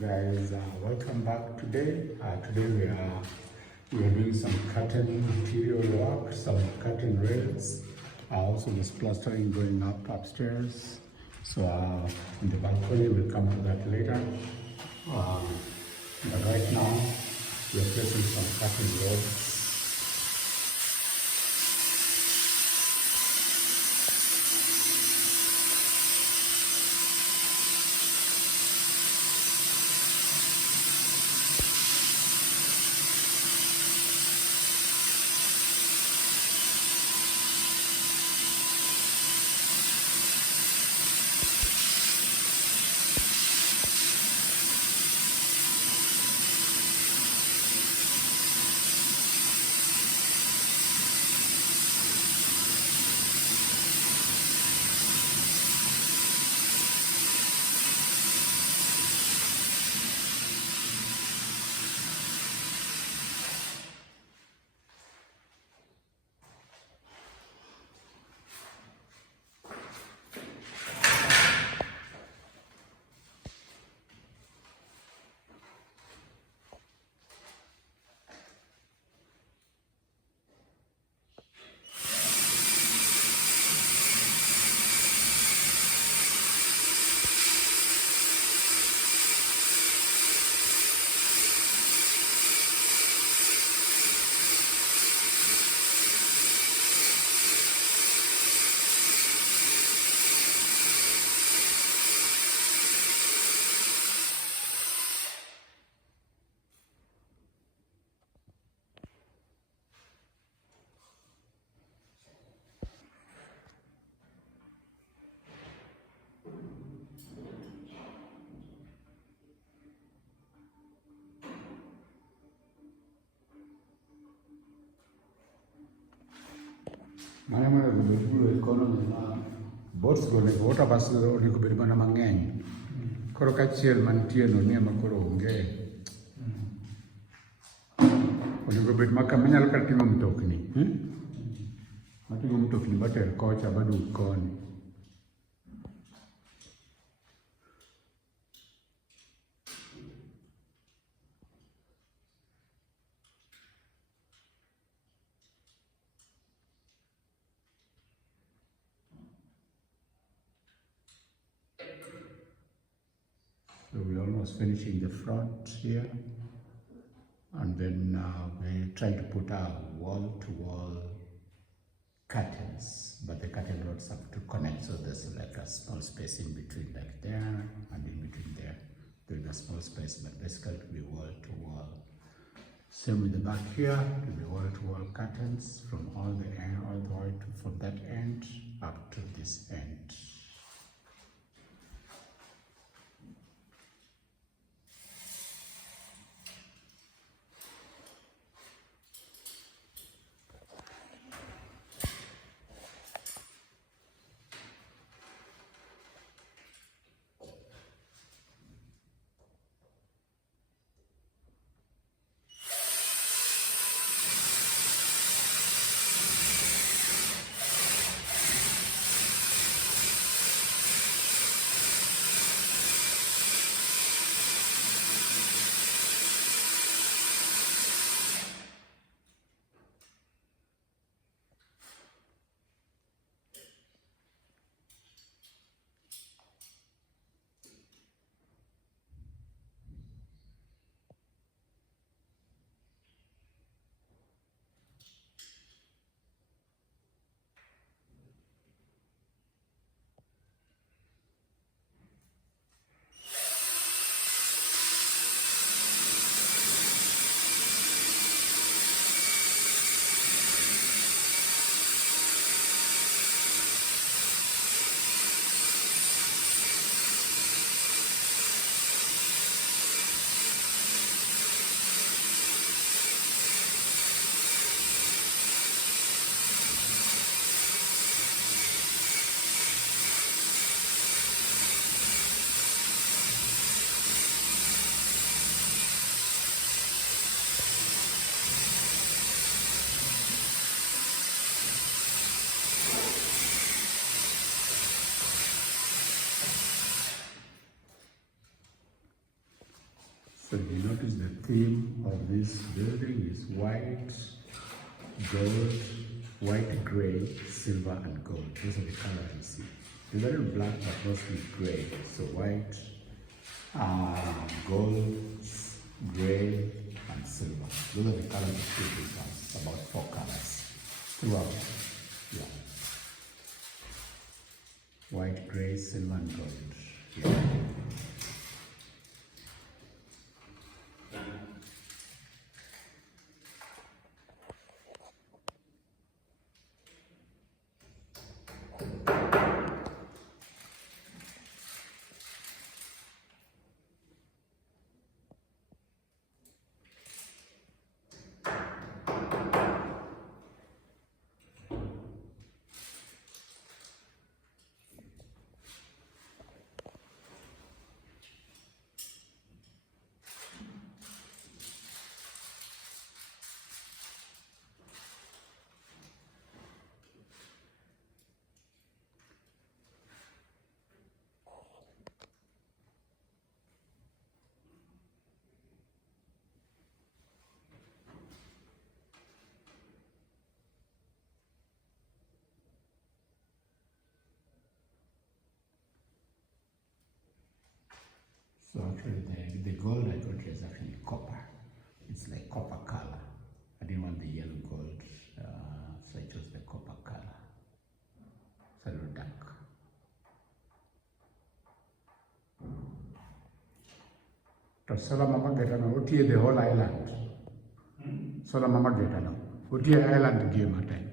Guys, welcome back today. Today we are doing some curtain interior work, some curtain rails. Also, there's plastering going up upstairs. So in the balcony, we'll come to that later. But right now, we are placing some curtain rods. Mana mana berbulu ekonomi bots gone water bus onego bed mana mang'eny. Koro kachiel mantie no ni ema koro onge. Onego bed ma kama nyalo kata ting'o mtokni. Mating'o mtokni mater kocha badug koni. So we're almost finishing the front here, and then we're trying to put our wall-to-wall curtains, but the curtain rods have to connect, so there's like a small space in between, like there and in between there. There's a small space, but basically it will be wall-to-wall. Same with the back here, it will be wall-to-wall curtains from all the end, all the way from that end up to this end. theme of this building is white, gold, white, gray, silver, and gold. Those are the colors you see. They're very black, but mostly gray. So white, gold, gray, and silver. Those are the colors of the building house. About 4 colors throughout. Yeah. White, gray, silver, and gold. Yeah. So actually the gold I got is actually copper. It's like copper color. I didn't want the yellow gold, so I chose the copper color. It's a little dark. To solar mama get an OTA the whole island. Solar mama get an OTA island game at time.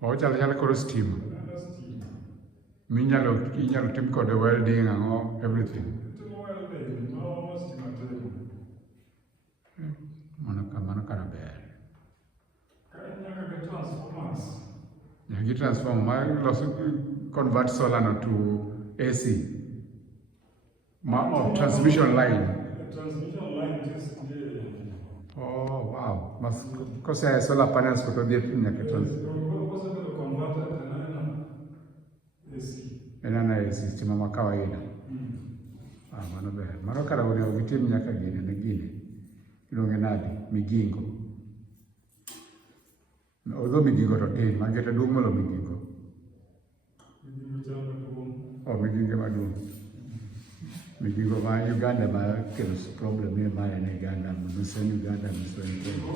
Oh, Chala Koro steam. Minyalo tim kod welding and everything. Mano kana ber. Nyaka transform convert solar to AC. Transmission line. Transmission line just oh wow. Kosa solar panels kuto dia nyaka enana AC chima kawaida. Mano ber. Mano kara woni ogitim nyaka gine ne gine. Ilonge nadi migingo. Although migingo to tin, mageta dung molo migingo. Oh, migingo madung. Migingo ma Uganda ma kelo problem ni ma na Uganda, musen Uganda musen Kenya.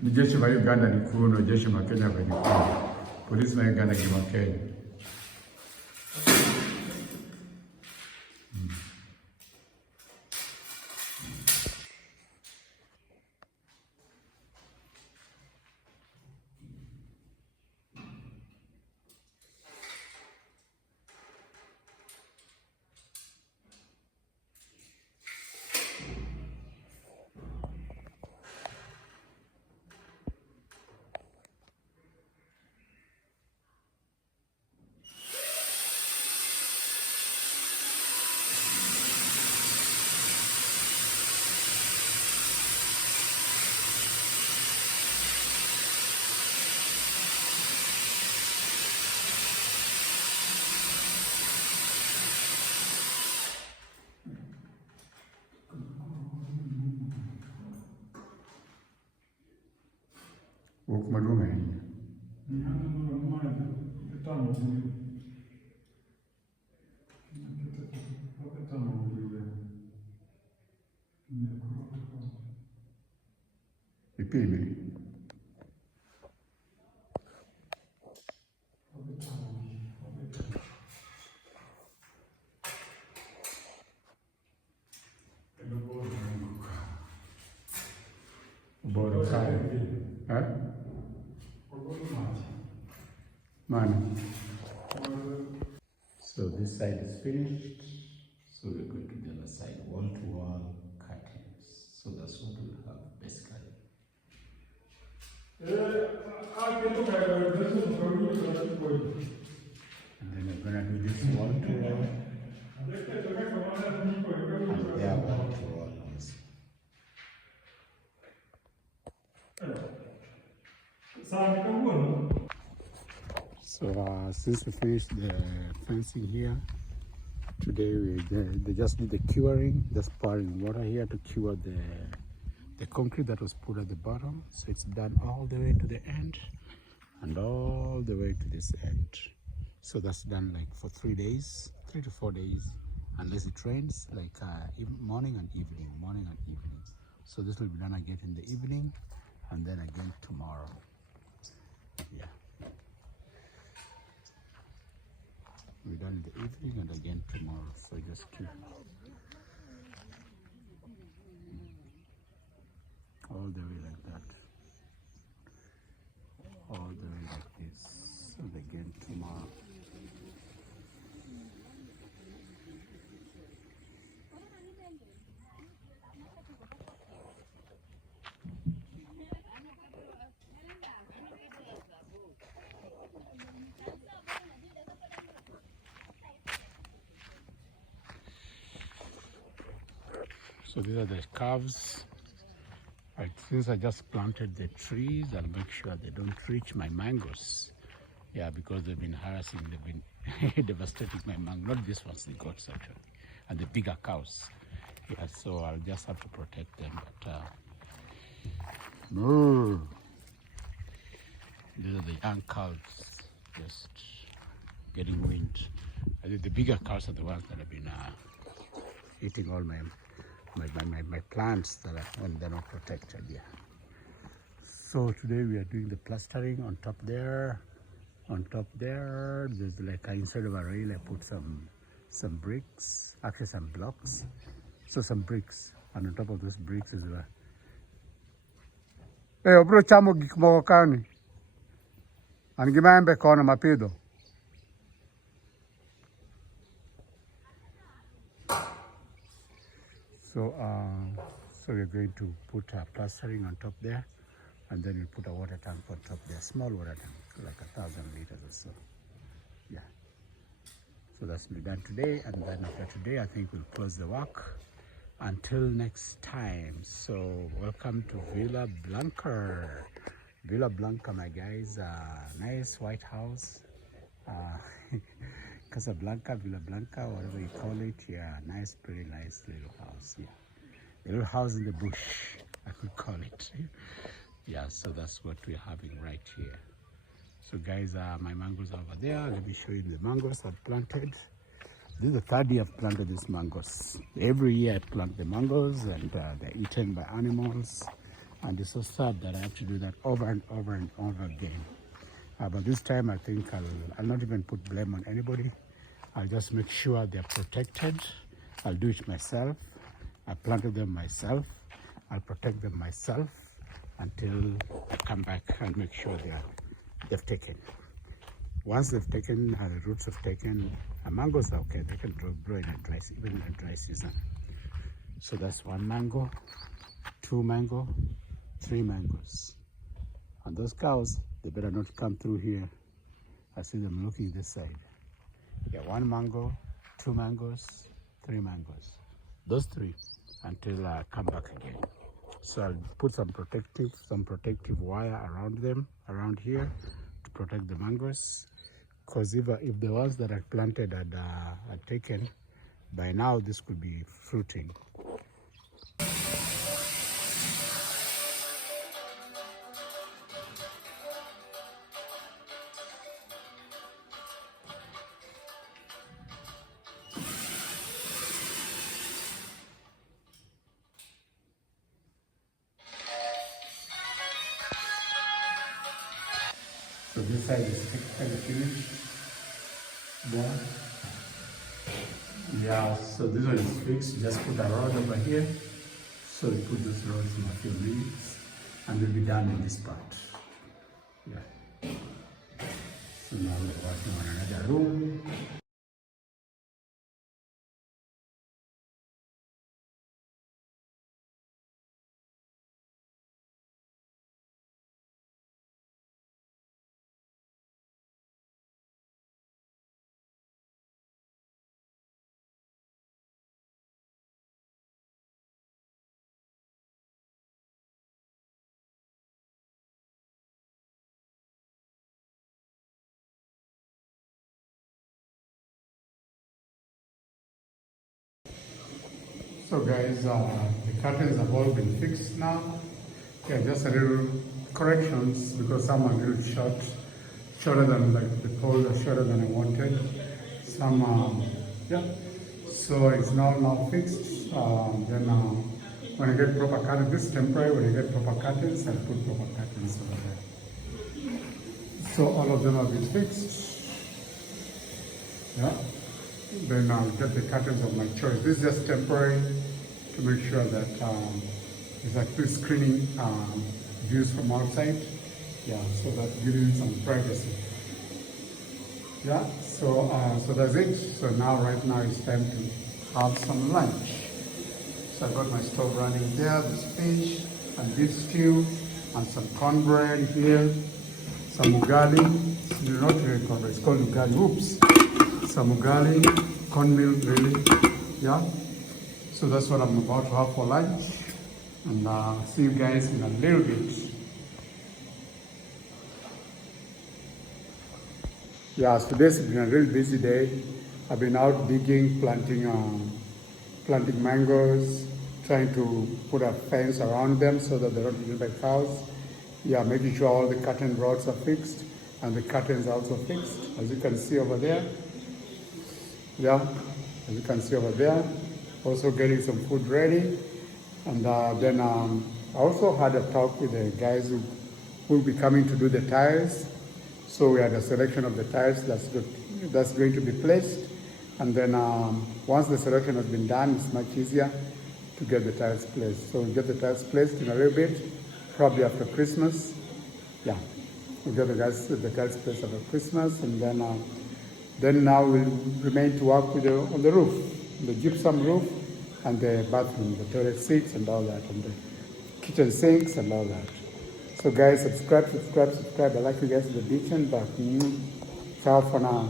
Ni jeshi ma Uganda ni kuno, jeshi ma Kenya ba ni kuno. Polisi ma Uganda ni ma Kenya. Maduong' ahinya. Ipime. Boro kaya. Man. So this side is finished. So we're going to the other side, wall to wall curtains. So that's what we'll have basically. And then we're gonna do this wall to wall. And there wall to wall also. So since we finished the fencing here, Today they just did the curing, just pouring water here to cure the concrete that was put at the bottom. So it's done all the way to the end and all the way to this end. So that's done like for 3 days, 3 to 4 days, unless it rains, like morning and evening, morning and evening. So this will be done again in the evening and then again tomorrow. Yeah. We're done in the evening and again tomorrow. So just keep all the way like that. All the way like this. And again tomorrow. So these are the curves. Right, since I just planted the trees, I'll make sure they don't reach my mangoes. Yeah, because they've been harassing, they've been devastating my mango. Not this ones, the goats actually, and the bigger cows. Yeah, so I'll just have to protect them. But these are the young cows just getting wind. I think the bigger cows are the ones that have been eating all my plants that are when they're not protected. Yeah. So today we are doing the plastering on top there. On top there, there's like instead of a rail, I put some bricks, actually some blocks. So some bricks, and on top of those bricks is a. Hey, obro chamo gik moko kani. An gi maembe kono mapido. So we're going to put plastering on top there, and then we put a water tank on top there, small water tank, like 1,000 liters or so. Yeah. So that's will be done today, and then after today, I think we'll close the work until next time. So welcome to Villa Blanca. Villa Blanca, my guys. Nice white house. Casablanca, Villa Blanca, whatever you call it. Yeah, nice, pretty nice little house. Yeah, a little house in the bush, I could call it. Yeah, so that's what we're having right here. So guys, my mangoes are over there. Let me show you the mangoes I've planted. This is the third year I've planted these mangoes. Every year I plant the mangoes and they're eaten by animals. And it's so sad that I have to do that over and over and over again. But this time I think I'll not even put blame on anybody. I'll just make sure they're protected. I'll do it myself. I planted them myself. I'll protect them myself until I come back and make sure they've taken. Once they've taken, the roots have taken, mangoes are okay. They can grow in even in a dry season. So that's one mango, 2 mango, 3 mangoes. And those cows, they better not come through here. I see them looking this side. Yeah, 1 mango, 2 mangoes, 3 mangoes. Those 3 until I come back again. So I'll put some protective wire around them, around here, to protect the mangoes. Because if the ones that I planted had taken, by now this could be fruiting. So this side is kind of finished. There. Yeah, so this one is fixed. Just put a rod over here. So we put those rods in a few minutes and we'll be done in this part. Yeah. So now we're working on another room. So guys, the curtains have all been fixed now. Yeah, just a little corrections because some are a little shorter than like the poles are shorter than I wanted. Some, yeah. So it's now fixed. Then when I get proper curtains, this is temporary. When I get proper curtains, I'll put proper curtains over there. So all of them have been fixed. Yeah. Then I'll get the curtains of my choice. This is just temporary to make sure that it's like this screening views from outside. Yeah, so that gives you some privacy. Yeah, so that's it. So now right now it's time to have some lunch. So I got my stove running there, there's fish and beef stew and some cornbread here, some ugali, not really cornbread, it's called ugali, oops. Some ugali, cornmeal really, yeah. So that's what I'm about to have for lunch. And see you guys in a little bit. Yeah, so today's been a really busy day. I've been out digging, planting mangoes, trying to put a fence around them so that they're not eaten by cows. Yeah, making sure all the curtain rods are fixed and the curtains are also fixed, as you can see over there. Yeah, as you can see over there. Also getting some food ready. And then I also had a talk with the guys who will be coming to do the tires. So we had a selection of the tires that's going to be placed. And then once the selection has been done, it's much easier to get the tires placed. So we'll get the tires placed in a little bit, probably after Christmas. Yeah, we'll get the tires placed after Christmas. And then now we'll remain to work with on the roof, the gypsum roof, and the bathroom, the toilet seats and all that, and the kitchen sinks and all that. So guys, subscribe. I like you guys to the beach and back. Ciao for now.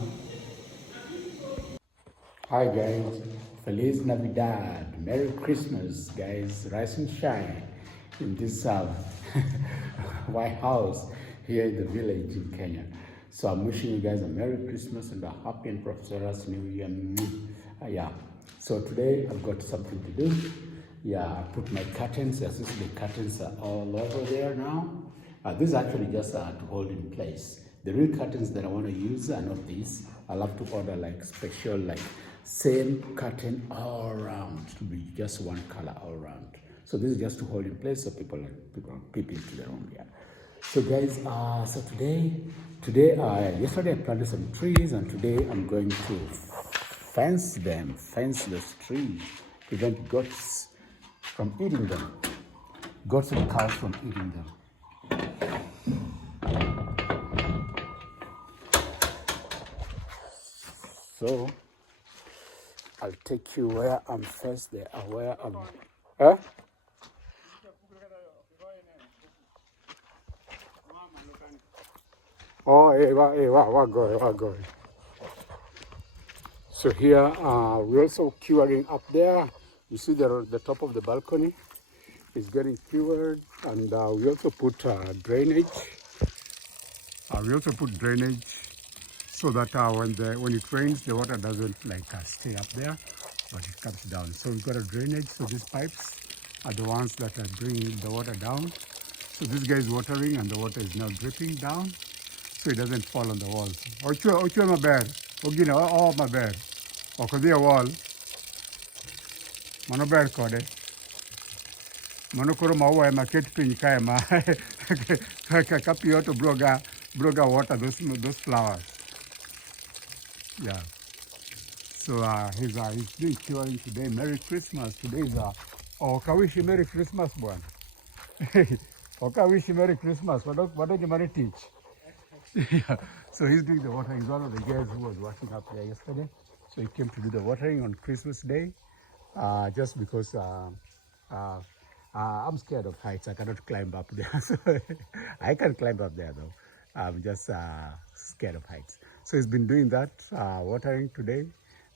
Hi guys, Feliz Navidad, Merry Christmas guys, rise and shine in this White House here in the village in Kenya. So I'm wishing you guys a Merry Christmas and a happy and prosperous New Year. Yeah. So today I've got something to do. Yeah, I put my curtains, as you see the curtains are all over there now. This is actually just to hold in place. The real curtains that I want to use are not these. I'll have to order like special, like same curtain all around, to be just one color all around. So this is just to hold in place so people peep into their room. Yeah. So guys, so yesterday I planted some trees, and today I'm going to fence those trees, prevent goats from eating them, goats and cows from eating them. So I'll take you where I'm first there, where I'm. Huh? Oh, what going? So here we're also curing up there. You see the top of the balcony is getting cured, and we also put drainage. So that when it rains, the water doesn't stay up there, but it comes down. So we've got a drainage. So these pipes are the ones that are bringing the water down. So this guy is watering, and the water is now dripping down, so it doesn't fall on the walls. Ocho my bed. Ogina, oh my bed. Or could be a wall. Mano bed code. Mano koro maua market pin kaya ma. Kapio to broga water those flowers. Yeah. So he's doing curing today. Merry Christmas. Today is Kawishi Merry Christmas one. Kawishi Merry Christmas. What don't you money teach? Yeah. So he's doing the watering. He's one of the guys who was working up there yesterday. So he came to do the watering on Christmas Day. Just because I'm scared of heights. I cannot climb up there. So I can climb up there though. I'm just scared of heights. So he's been doing that watering today,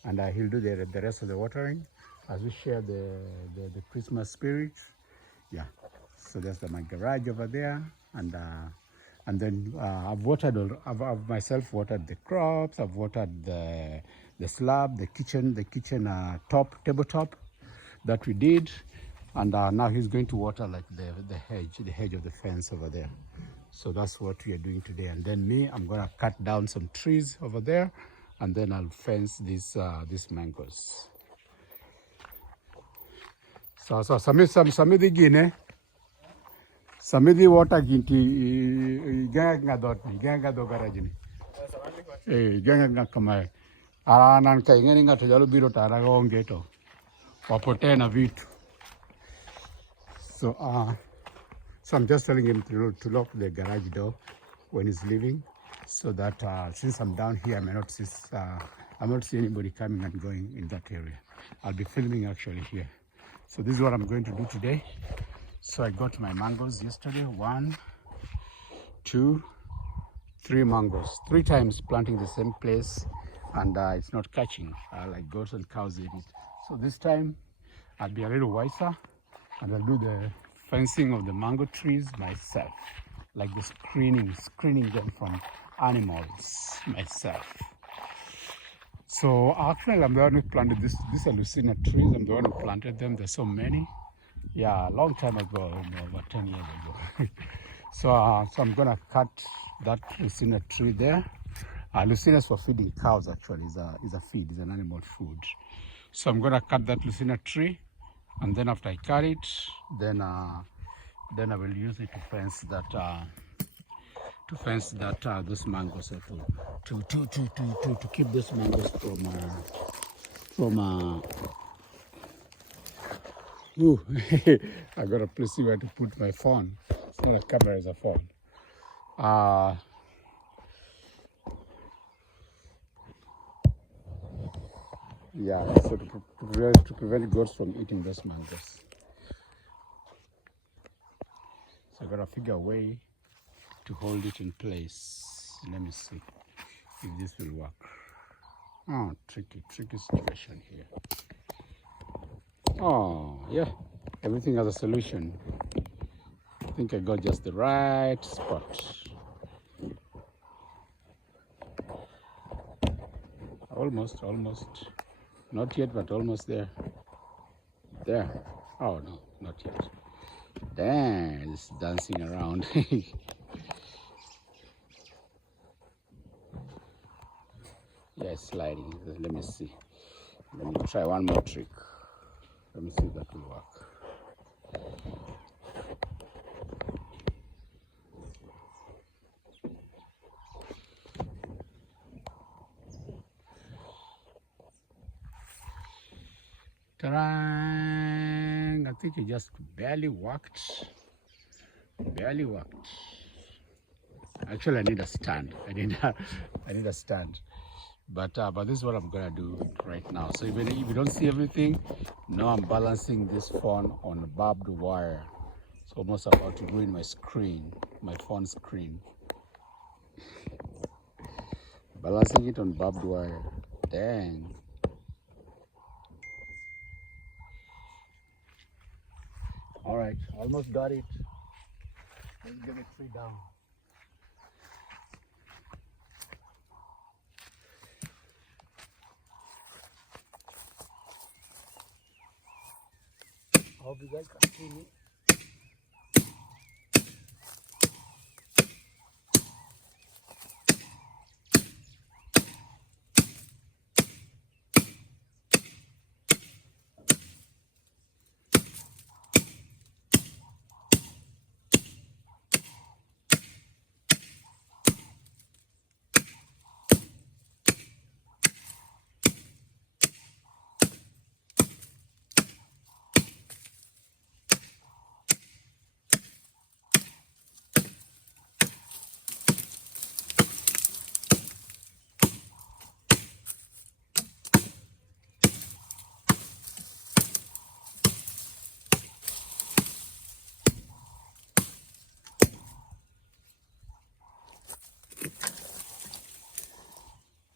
and he'll do the rest of the watering as we share the Christmas spirit. Yeah. So that's my garage over there, and then I've myself watered the crops. I've watered the slab, the kitchen tabletop, that we did. And now he's going to water like the hedge of the fence over there. So that's what we are doing today. And then me, I'm gonna cut down some trees over there, and then I'll fence these mangoes. So samedi gine, samedi water ginti ganga dot ni ganga do garage ni. Ganga kama nan kai ngeni ngato jalo biro tara onge to wapotena vitu. So I'm just telling him to lock the garage door when he's leaving, so that since I'm down here, I not see anybody coming and going in that area. I'll be filming actually here. So this is what I'm going to do today. So I got my mangoes yesterday, 1, 2, 3 mangoes, 3 times planting the same place, and it's not catching. Like goats and cows eat it. So this time I'll be a little wiser, and I'll do the fencing of the mango trees myself, like the screening them from animals myself. So actually I'm the one who planted these are Lucina trees. I'm the one who planted them. There's so many. Yeah, a long time ago, about 10 years ago. So I'm gonna cut that Lucina tree there. Lucina is for feeding cows actually, is a feed, is an animal food. So I'm gonna cut that Lucina tree, and then after I cut it, then I will use it to fence that those mangoes, to keep those mangoes from ooh, I gotta place where to put my phone. It's not a camera, it's a phone. Yeah, so to prevent goats from eating those mangoes. So I gotta figure a way to hold it in place. Let me see if this will work. Oh, tricky situation here. Oh, yeah, everything has a solution. I think I got just the right spot. Almost. Not yet, but almost there. There. Oh, no, not yet. Damn, it's dancing around. Yeah, it's sliding. Let me see. Let me try one more trick. Let me see if that will work. Ta-da! I think it just barely worked. Actually, I need a stand. I need a stand. But this is what I'm gonna do right now. So even if you don't see everything, now I'm balancing this phone on barbed wire. It's almost about to ruin my phone screen. Balancing it on barbed wire. Dang. All right, almost got it. Let's get the tree down. I hope you guys can see me.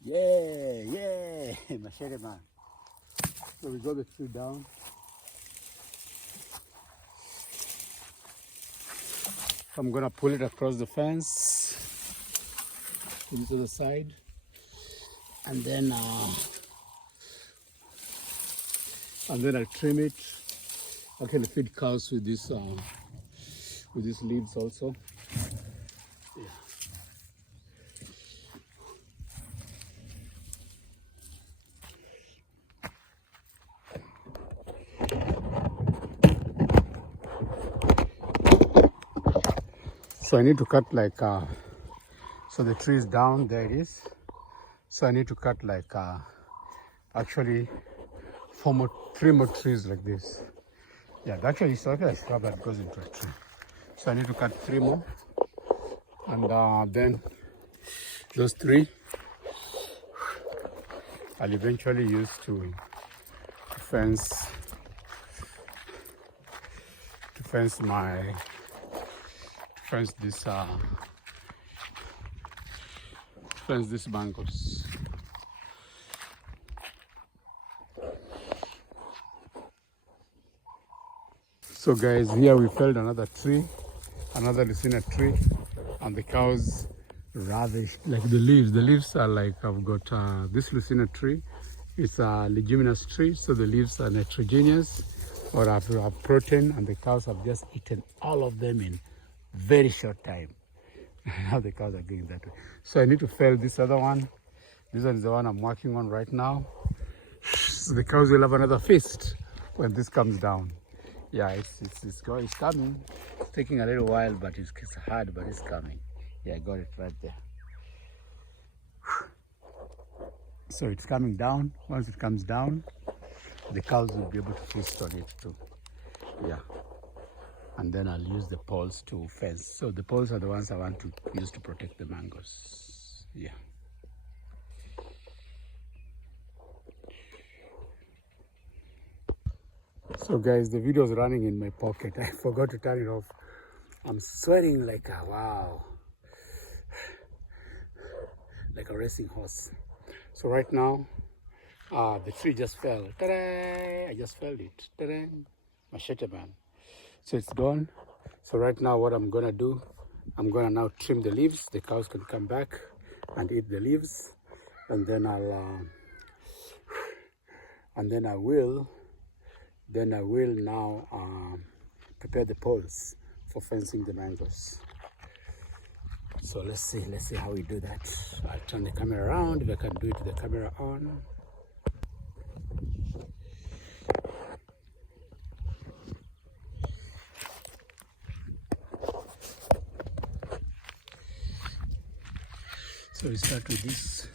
Yeah, machete man. So we got the tree down. So I'm gonna pull it across the fence into the side, and then and then I'll trim it. I can feed cows with these leaves also. Yeah. So I need to cut like so the tree is down, there it is. So I need to cut like actually 3 more trees like this. Yeah, actually it's like a shrub that goes into a tree. So I need to cut 3 more, and then those 3 I'll eventually use to fence these mangoes. So guys, here we felled another tree, another Lucina tree, and the cows ravished like the leaves. The leaves are like, I've got this Lucina tree. It's a leguminous tree, so the leaves are nitrogenous or have protein, and the cows have just eaten all of them in very short time. Now the cows are going that way. So I need to fell this other one. This one is the one I'm working on right now. So the cows will have another feast when this comes down. Yeah, it's coming. It's taking a little while, but it's hard, but it's coming. Yeah, I got it right there. So it's coming down. Once it comes down, the cows will be able to feast on it too. Yeah. And then I'll use the poles to fence. So the poles are the ones I want to use to protect the mangoes. Yeah. So guys, the video is running in my pocket. I forgot to turn it off. I'm sweating like a wow. Like a racing horse. So right now, the tree just fell. Ta-da! I just felled it. Ta-da! Machete man. So it's gone. So right now what I'm gonna do, I'm gonna now trim the leaves. The cows can come back and eat the leaves. And then I will now prepare the poles for fencing the mangoes. So let's see how we do that. I'll turn the camera around if I can do it with the camera on. So we start with this.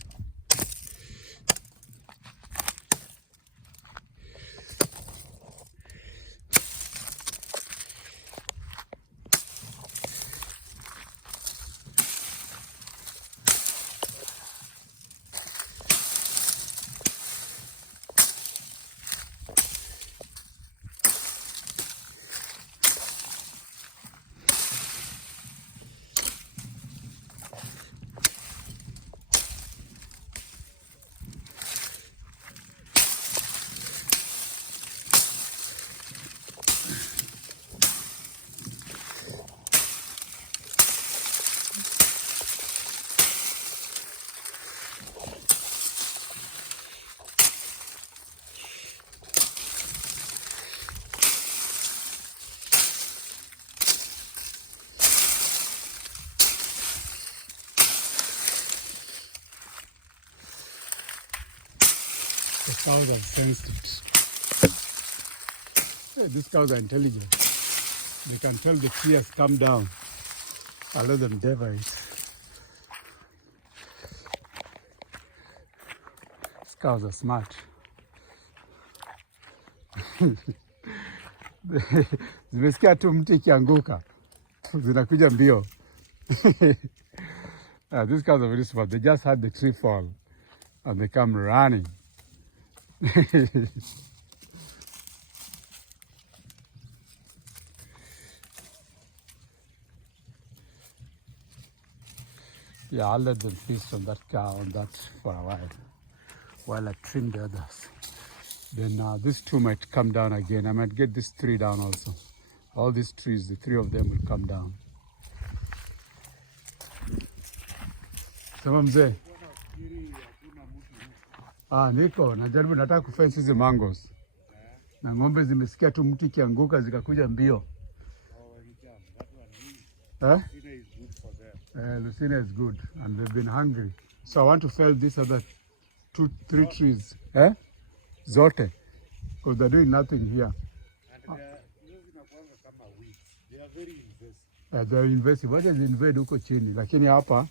The cows have sensed it. Hey, these cows are intelligent. They can tell the tree has come down. I'll let them devour it. These cows are smart. Zimesikia tu mti ikianguka, zinakuja mbio. These cows are very smart. They just had the tree fall and they come running. Yeah, I'll let them feast on that cow on that for a while I trim the others. Then these 2 might come down again. I might get these 3 down also. All these trees, the 3 of them will come down. Sema mzee. Niko najaribu nataka kufence hizi mangoes. na ng'ombe zimesikia tu mti kianguka zikakuja mbio. Lucina is good and they've been hungry. So I want to fell these other 2-3 trees. Zote. Because they're doing nothing here. And they are very invasive. They're invasive. What is invade huko chini? Lakini hapa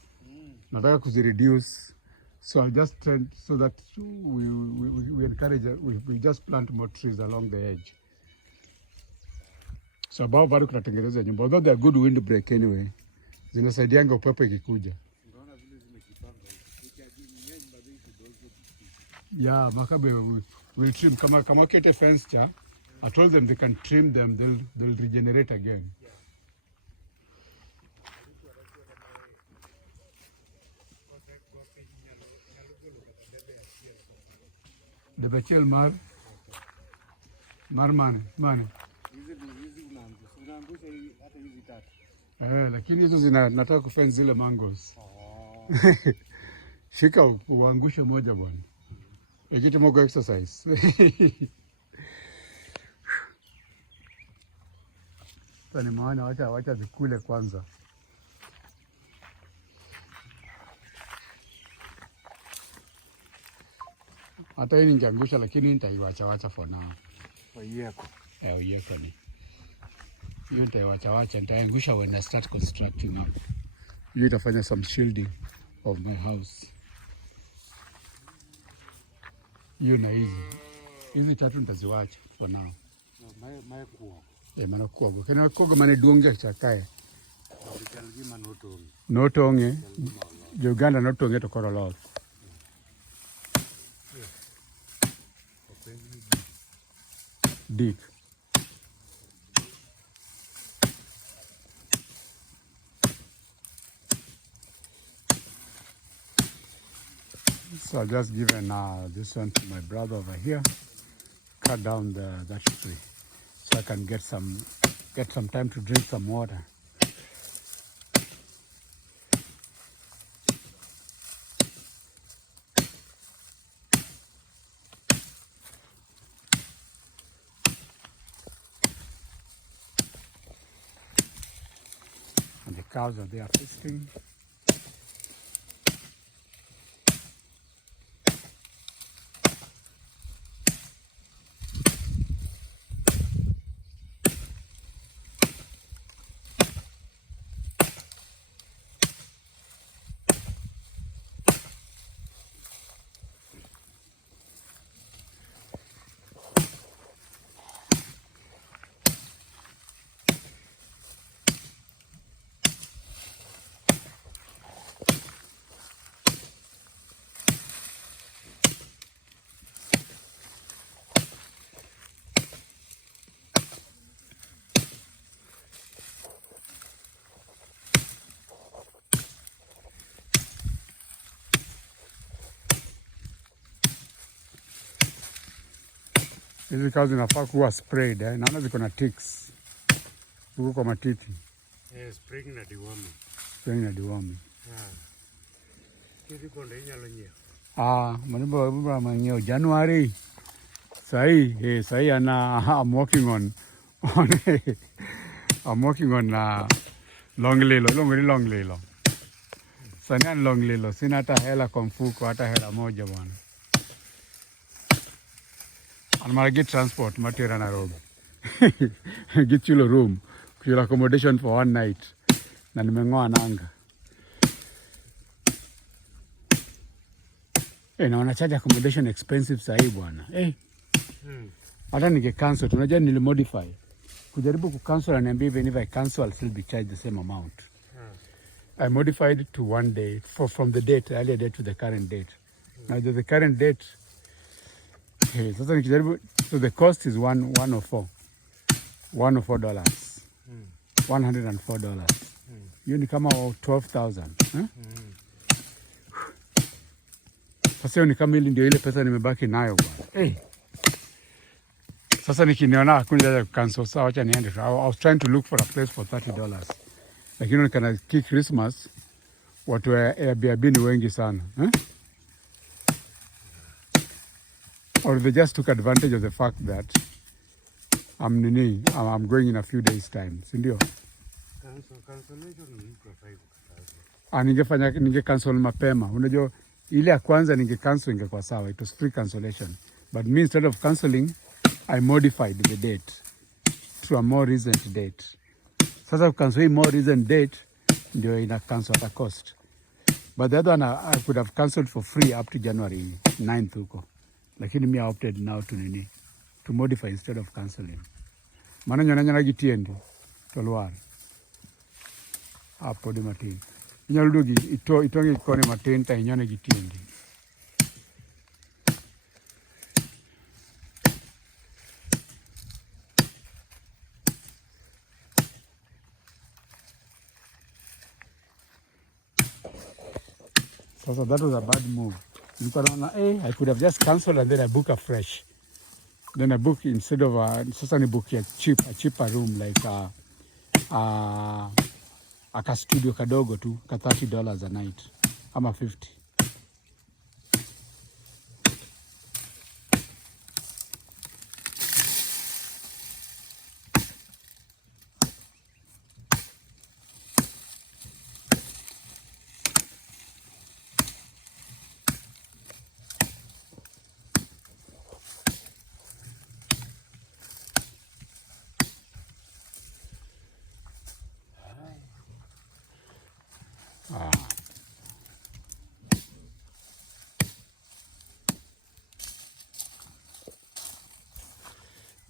nataka kuzireduce. So I'll just tend so that we encourage, we just plant more trees along the edge. So abao bado kunatengeneza nyumba. Although they're good windbreak anyway. Zinasaidianga upepo ikikuja. Yeah, makabe will trim. Kama kete fence cha, I told them they can trim them, they'll regenerate again. The bachel mar mane. Lakini hizo nataka kufence zile mangoes. Shika uangushe moja bwana. Ikiti mogo exercise. Tani maana wacha zikule kwanza. Hata hii ningeangusha lakini nitaiwacha for now. Oyeko. Oyeko ni. Hiyo nitaiwacha nitaangusha when I start constructing up. Hiyo itafanya some shielding of my house. Hiyo na hizi tatu nitaziwacha for now. Mana kuogo. Kena kuogo mane duonge chakae. Notonge. Uganda notonge to korolov. Dig. So I've just given this one to my brother over here. Cut down that tree so I can get some time to drink some water. And the cows are there feasting. Hizi kazi zinafaa kuwa sprayed, naona ziko na ticks huko kwa matiti. Spraying na deworming. Spraying na deworming. Kidi konde inyalo nyiewo. Manimbo manyiewo January. Sahi I'm working on long lilo. Sasa long lilo, sina hata hela kwa mfuko, hata hela moja bwana. And I get transport, material Nairobi. Get you a room, your accommodation for one night. Na nimengoa nanga. Na wanacharge accommodation expensive sahi bwana. Hata nige cancel, tunajua nilimodify. Kujaribu kucancel and even if I cancel I'll still be charged the same amount. I modified it to 1 day from the date, earlier date to the current date. Now the current date. So the cost is $104. $104. Hiyo ni kama 12,000. Sasa hiyo ni kama ili ndio ile pesa nimebaki nayo bwana. Sasa nikiniona hakuna haja kucancel, sawa acha niende. I was trying to look for a place for $30. Lakini nikana Christmas watu wa Airbnb ni wengi sana. Or they just took advantage of the fact that I'm going in a few days time, si ndio? Cancellation ulipa 5,000. Ninge cancel mapema. Unajua ile ya kwanza ninge cancel ingekuwa sawa, it was free cancellation. But me, instead of cancelling, I modified the date to a more recent date. Sasa kucancel more recent date ndio ina cancel at a cost. But the other one I could have cancelled for free up to January 9th huko. Lakini me I opted now to modify instead of cancelling. Mana nyana gitiendi tolwar. Hapo di matin. Nyaludogi itonge kone matin ta inyone gitiendi. So that was a bad move. I could have just cancelled and then I book afresh. Then I book instead of sasa ni book a cheaper room like a studio kadogo tu ka $30 a night ama 50.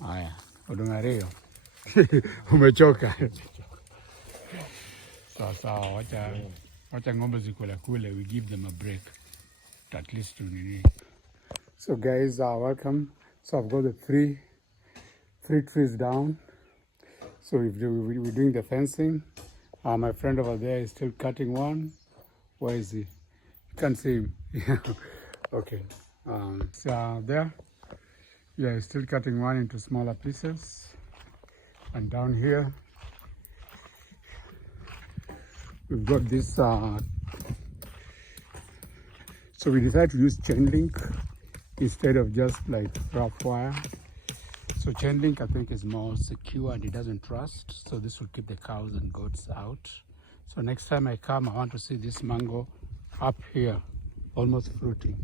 Haya, udungario umechoka. Sawa, wacha ng'ombe zikule kule, we give them a break at least to nini. So guys, welcome. So I've got the three trees down. So we're doing the fencing. My friend over there is still cutting one. Where is he? You can't see him. Okay. So there. Yeah, he's still cutting one into smaller pieces. And down here, we've got this. So we decided to use chain link instead of just like rough wire. So chain link I think is more secure and it doesn't rust. So this will keep the cows and goats out. So next time I come, I want to see this mango up here, almost fruiting.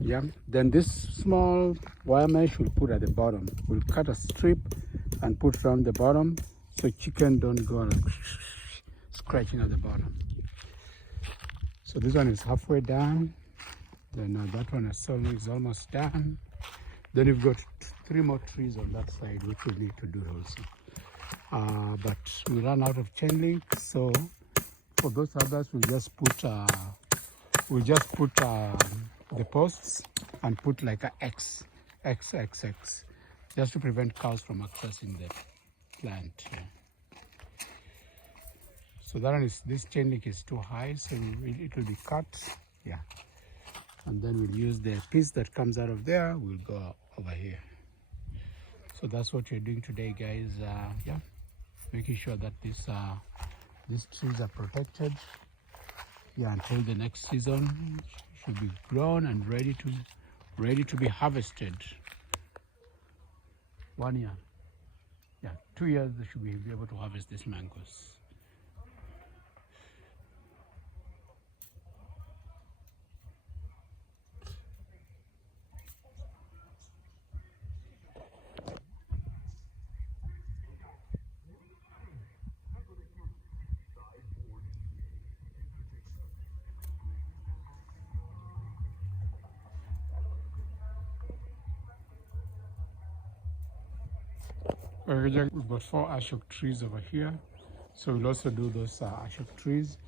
Yeah. Then this small wire mesh we'll put at the bottom. We'll cut a strip and put around the bottom so chicken don't go like scratching at the bottom. So this one is halfway done. Then that one is almost done. Then we've got 3 more trees on that side, which we need to do also. But we ran out of chain link, so for those others, we'll just put the posts and put like a X, just to prevent cows from accessing the plant. Yeah. So that one is, this chain link is too high, so it will be cut. Yeah. And then we'll use the piece that comes out of there, we'll go over here. So that's what we're doing today, guys. Yeah, making sure that these trees are protected. Yeah, until the next season should be grown and ready to be harvested. 1 year. Yeah, 2 years they should be able to harvest these mangoes. We've got 4 ashok trees over here, so we'll also do those ashok trees.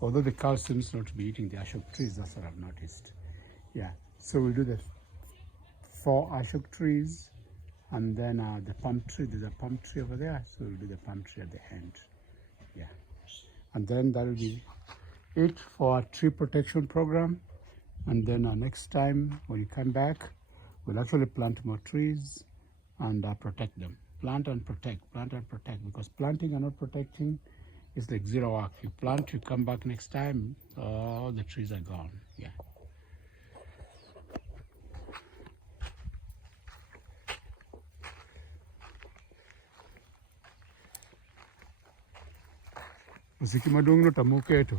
Although the cow seems not to be eating the ashok trees, that's what I've noticed. Yeah, so we'll do the 4 ashok trees, and then the palm tree. There's a palm tree over there, so we'll do the palm tree at the end. Yeah, and then that will be it for our tree protection program. And then next time when you come back, we'll actually plant more trees and protect them. Plant and protect, because planting and not protecting is like zero work. You plant, you come back next time, all the trees are gone. Yeah. Musiki maduong no tamuketo.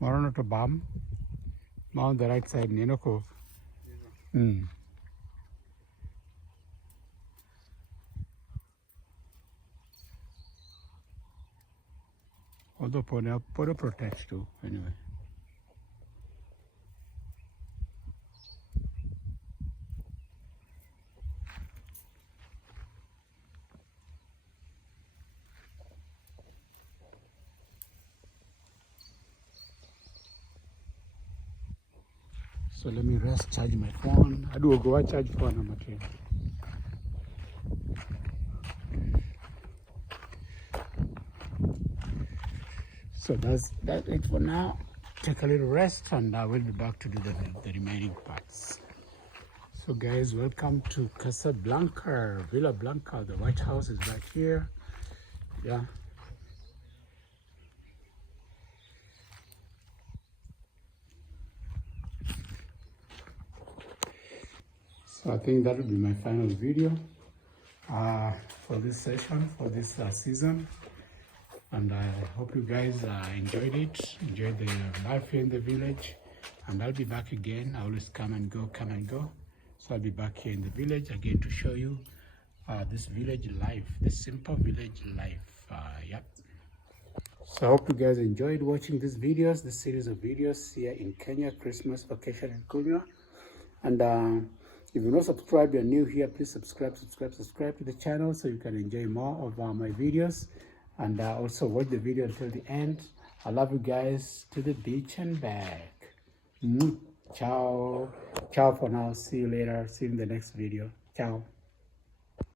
Marono to Bam. On the right side, Nino Cove. Although Podo protects too, anyway. So let me rest, charge my phone. I do go charge phone on my train. So that's it for now. Take a little rest and I will be back to do the remaining parts. So guys, welcome to Casablanca, Villa Blanca. The White House is right here. Yeah. So I think that will be my final video for this session, for this season. And I hope you guys enjoyed it, enjoyed the life here in the village. And I'll be back again. I always come and go. So I'll be back here in the village again to show you this village life, the simple village life. Yep. So I hope you guys enjoyed watching these videos, this series of videos here in Kenya, Christmas vacation in Kenya. And if you're not subscribed, you're new here, please subscribe to the channel so you can enjoy more of my videos. And also watch the video until the end. I love you guys. To the beach and back. Ciao. Ciao for now. See you later. See you in the next video. Ciao.